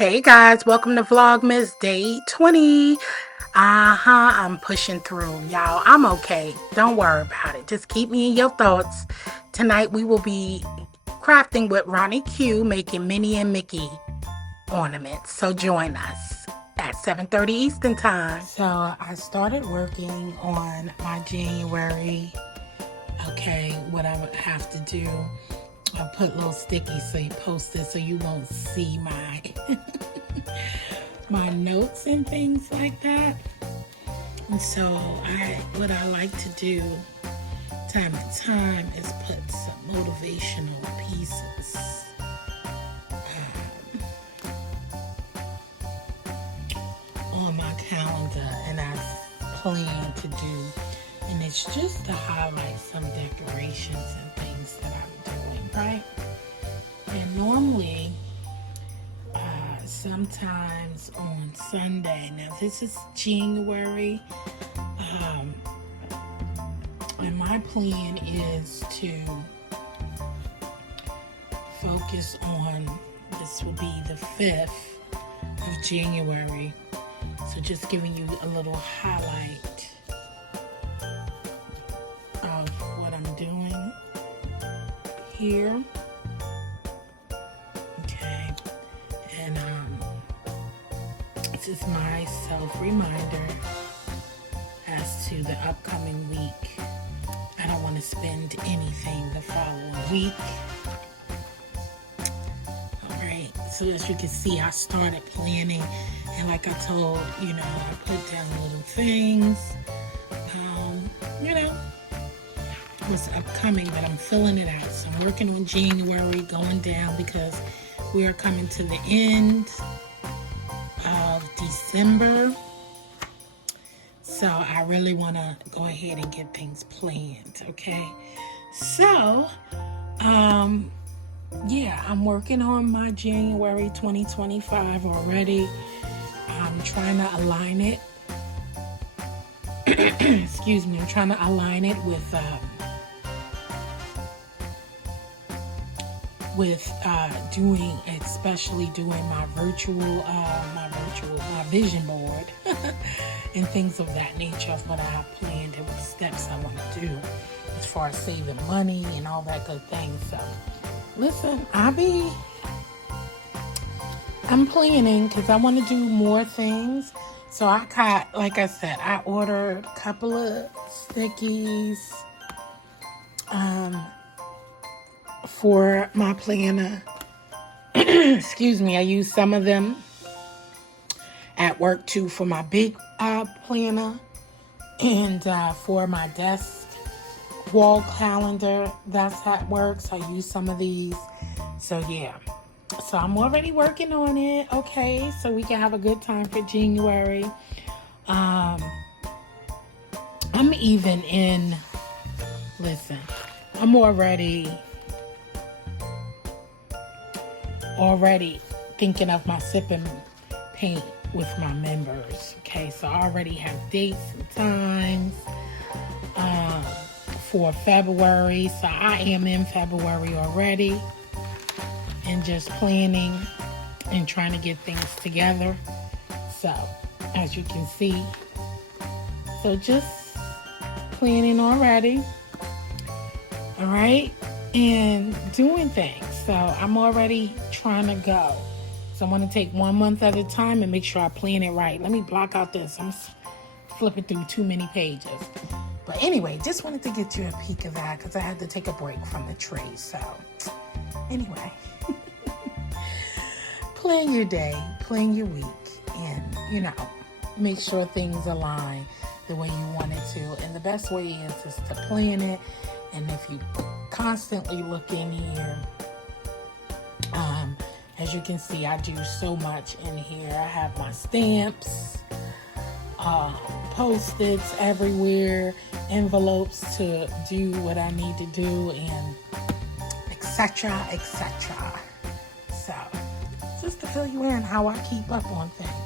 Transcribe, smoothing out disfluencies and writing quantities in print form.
Hey guys, welcome to Vlogmas Day 20. I'm pushing through, y'all. I'm okay. Don't worry about it. Just keep me in your thoughts. Tonight we will be crafting with Ronnie Q, making Minnie and Mickey ornaments. So join us at 7:30 Eastern Time. So I started working on my January. Okay, what I would have to do, I'll put little stickies so you post it so you won't see my my notes and things like that. And so what I like to do time to time is put some motivational pieces on my calendar, and I plan to do, and it's just to highlight some decorations and things that I'm doing, right? And normally sometimes on Sunday, now this is January, and my plan is to focus on, this will be the 5th of January, so just giving you a little highlight of what I'm doing here. Okay, and this is my self-reminder as to the upcoming week. I don't want to spend anything the following week. Alright, so as you can see, I started planning, and like I told, I put down little things, what's upcoming, but I'm filling it out. So I'm working on January, going down, because we are coming to the end of December. So I really want to go ahead and get things planned, okay? So, yeah, I'm working on my January 2025 already. I'm trying to align it. Excuse me, I'm trying to align it with especially doing my vision board and things of that nature of what I have planned and what steps I want to do as far as saving money and all that good thing. So listen, I'm planning because I want to do more things. So I got, like I said, I ordered a couple of stickies for my planner. Excuse me, I used some of them at work too for my big planner, and for my desk wall calendar that's at work, so I use some of these. So yeah, so I'm already working on it, okay, so we can have a good time for January. I'm even in, listen, I'm already thinking of my sip and paint with my members. Okay, so I already have dates and times for February. So I am in February already, and just planning and trying to get things together. So as you can see, so just planning already. All right, and doing things. So I'm already trying to go. So I'm going to take 1 month at a time and make sure I plan it right. Let me block out this. I'm flipping through too many pages. But anyway, just wanted to get you a peek of that because I had to take a break from the tree. So anyway, plan your day, plan your week, and, make sure things align the way you want it to. And the best way is to plan it. And if you constantly look in here, as you can see, I do so much in here. I have my stamps, Post-its everywhere, envelopes to do what I need to do, and etc., etc. So, just to fill you in how I keep up on things.